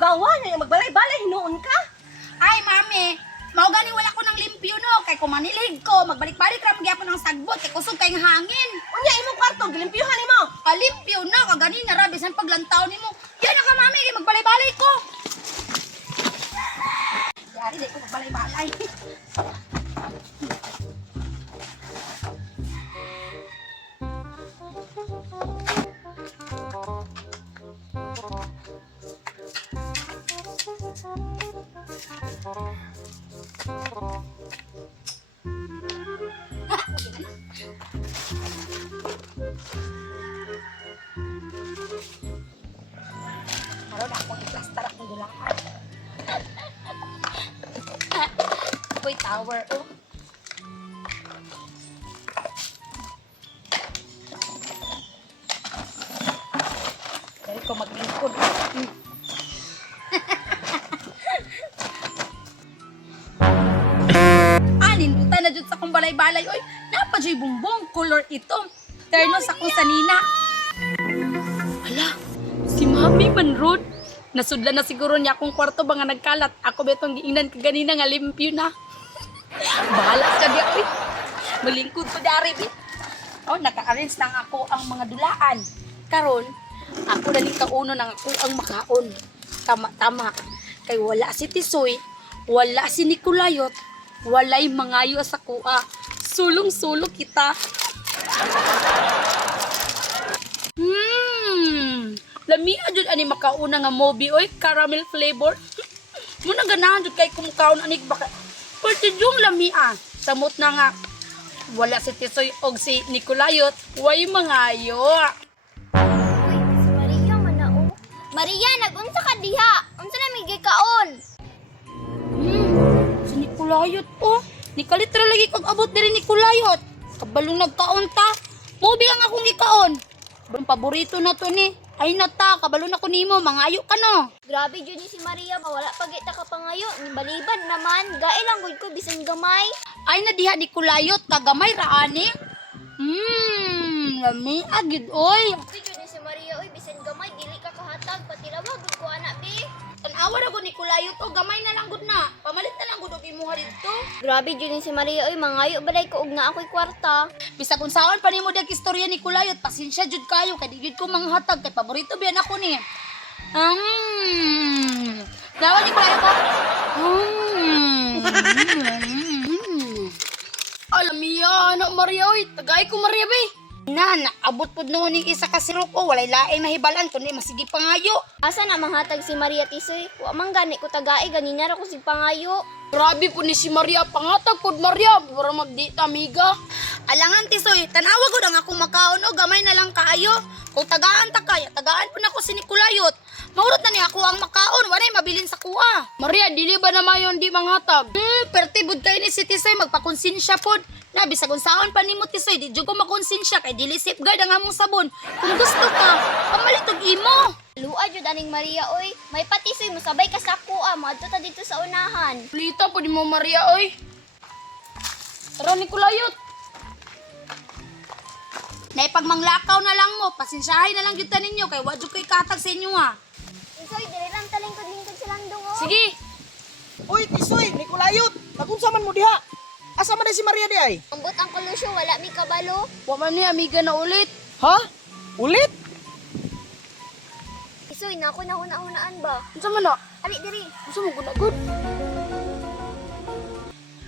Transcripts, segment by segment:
gawa niya, magbalay-balay, hinuon ka. Ay, mami, mao gani wala ko ng limpyo no, kay kumanilig ko, magbalik-balik ra magyapon ng sagbot, kay kusog kay nga hangin. Unya imong kwarto, gilimpyuhan nimo. Kalimpyo na, kagani na ra, bisan paglantaw nimo. Yan na ka, mami, kay magbalay-balay ko. Yari, di ko magbalay-balay. Karon ako i-plaster akong dulangan. Uy, tower, oh. Dahil ko maglingkod. Nindutan na dyan sa kong balay-balay. Oy, napadyo'y bumbong. Color ito. Terno sa kong sanina. Hala, si Mami Manrod. Nasudlan na siguro niya akong kwarto ba nga nagkalat. Ako ba itong giingnan kaganina nga limpyo na. Bahala ka di ako. Malingkod ko dari. Oh, naka-arrange lang ako ang mga dulaan. Karon, ako na ning kauno ng ako ang makaon. Tama-tama. Kay wala si Tisoy, wala si Nicolayot, walay mangayo sa kuha. Sulong-sulo kita. Lamia jud ani makauna nga mobi oy, caramel flavor. Muna ganahan jud kay kumkaon anik baka. Pwede yung lamia. Samot na nga wala si Tisoy og si Nicolayot, way mangayo. Si Maria manao. Maria, nag-unsa ka diha? Unsa na may gikaon? Si Nicolayot oh. Nikalitra lagi kag abot diri Nicolayot. Kabalong nagkaon ta. Mobi ang akong gikaon. Ang paborito na to ni. Ay nata, kabalo na ko nimo, mangayo ka no. Grabe jud ni si Maria, wala pagita ka pangayo. Balibad naman, gae lang gud ko bisan gamay. Ay na diha Nicolayot, kagamay ra ani. Lami agid oy. Grabe jud ni si Maria, oy bisan gamay dili ka kahatag pati lawag gud ko ana bi. Tanawa ra gud Nicolayot o gamay na lang gud na. Pamalit na lang gud og imuha didto. Grabe jud ni si Maria, oy mangayo balay ko og na ako'y kwarta. Bisag unsaon pa nimo dag istorya ni Nicolayot, pasensya jud kayo kay di jud ko manghatag kay paborito biyan ako ni. Nawa Nicolayot ko. Alam niya, anak Maria, oy. Tagay ko, Maria, bay. Abot po noon yung isa kasiro ko. Walay laing nahibalan, kundi masigi pangayo. Asa na manghatag si Maria Tisoy? Wa man gani ko tagae ganina ra ko si pangayo. Grabe po ni si Maria. Pangatag po, Maria. Para magdita, amiga. Alangan, Tisoy. Tanawa ko lang akong makaon o gamay na lang kaayo. Kung tagaan ta kaya, tagaan po na ko si Nicolayot. Maurot na niya ako ang makaon. Wanay mabilin sa kuha. Maria, dili ba na mayon di manghatag? Pertibod kayo ni si Tisoy. Magpakonsensya po. Na, bisag unsaon pa ni mo Tisoy. Di dyan ko makonsensya kay dili safeguard ang among sabon. Kung gusto ka, pamalit og imo. Lua jud aning Maria oy. May patisoy mo sabay ka sa kuha, madto ta dito sa unahan. Plita po di mo Maria, oy. Tara, Nicolayot. Naipagmanglakaw na lang mo. Pasensyahay na lang yun ninyo. Kay wadyo ko'y katag sa inyo ha. Tisoy, dili lang talingkod-lingkod sa landong oh. Sige. Uy, Tisoy, Nicolayot, nagunsa man mo diha? Asa man si Maria di ay? Ambot ang kolusyo, wala mi kabalo. Wa man ni amiga na ulit. Ha? Ulit? Tisoy, nako na hunaan ba? Ano man na? Ali diri. Gusto mo gunagod?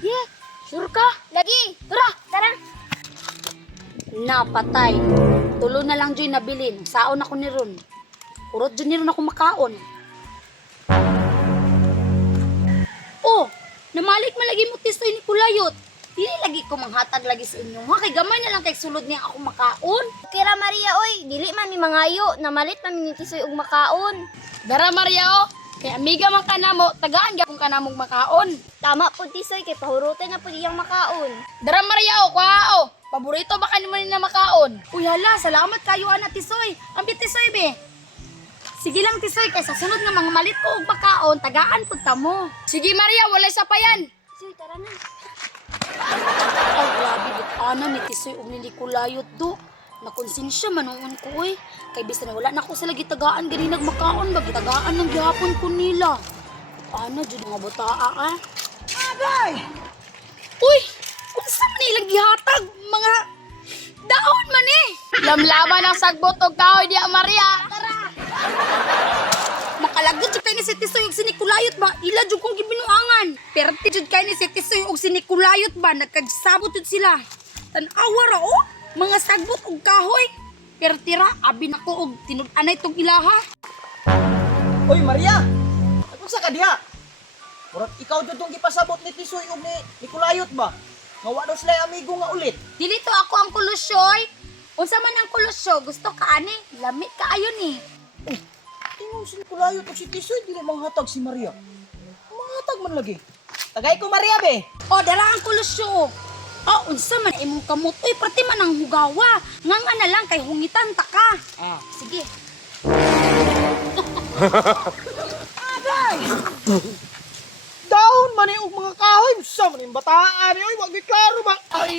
Yeah. Sure ka? Lagi. Tara. Tara. Napatay. Tulo na lang dyan nabilin. Saon ako ni Ron. Urot dyan ni Ron ako makaon. Oh, namalik malagi mo Tisoy Nicolayot. Dili lagi ko manghatag lagi sa inyo. Ha, kay gamay na lang kay sulod niya ako makaon. Kira Maria oy, dili man mi mangayo, namalit man mi ni Tisoy og makaon. Dara Maria o. Kay amiga man ka na mo, tagaan gyapon ka namong makaon. Tama po Tisoy kay pahurutan na po iyang makaon. Dara Maria o, kuha o. Paborito ba kanimo ni na makaon? Uy hala, salamat kayo ana Tisoy. Ambit Tisoy be. Sige lang Tisoy, kay sa sunod nga mga malit ko og makaon, tagaan pud ta mo. Sige Maria, walay sapayan. Tisoy, tara na. Ay grabe gid ana ni Tisoy og ni Nicolayot do. Nakonsensya manuon ko oy. Kay bisan na wala na ako sila gitagaan gani nagmakaon ba gitagaan ng gihapon ko nila. Ano jud mga bataa ah? Agay! Uy, unsa man ilang gihatag mga daon man eh. Lamlaman ang sagbot og kahoy diha Maria. Makalagod jud kay ni si Tisoy og si Nikulayot ba? Ila jud kong gibinuangan. Perti jud kay ni si Tisoy og si Nikulayot ba nagkagsabot jud sila. Tan-awa ra oh, mga sagbot og kahoy. Perti ra abi nako og tinud-anay tong ilaha. Oy, Maria! Nagunsa ka diha? Murag ikaw jud tong gipasabot ni Tisoy ug ni Kulayot ba? Nga wa daw sila amigo nga ulit. Dili to ako ang kulusyoy. Unsa man ang kulusyo, gusto ka ani? Lami ka ayon ni. Tingog si Kulayot ug si Tisoy dili manghatag si Maria. Manghatag man lagi. Tagay ko Maria be. O dala ang kulusyo. O unsa man imong kamot oy perti man ang hugawa. Nga na lang kay hungitan ta ka. Ah. Sige. Agay! Daon man yung mga kahoy. Sa man yung bataan. Oy, wag klaro ba? Ay,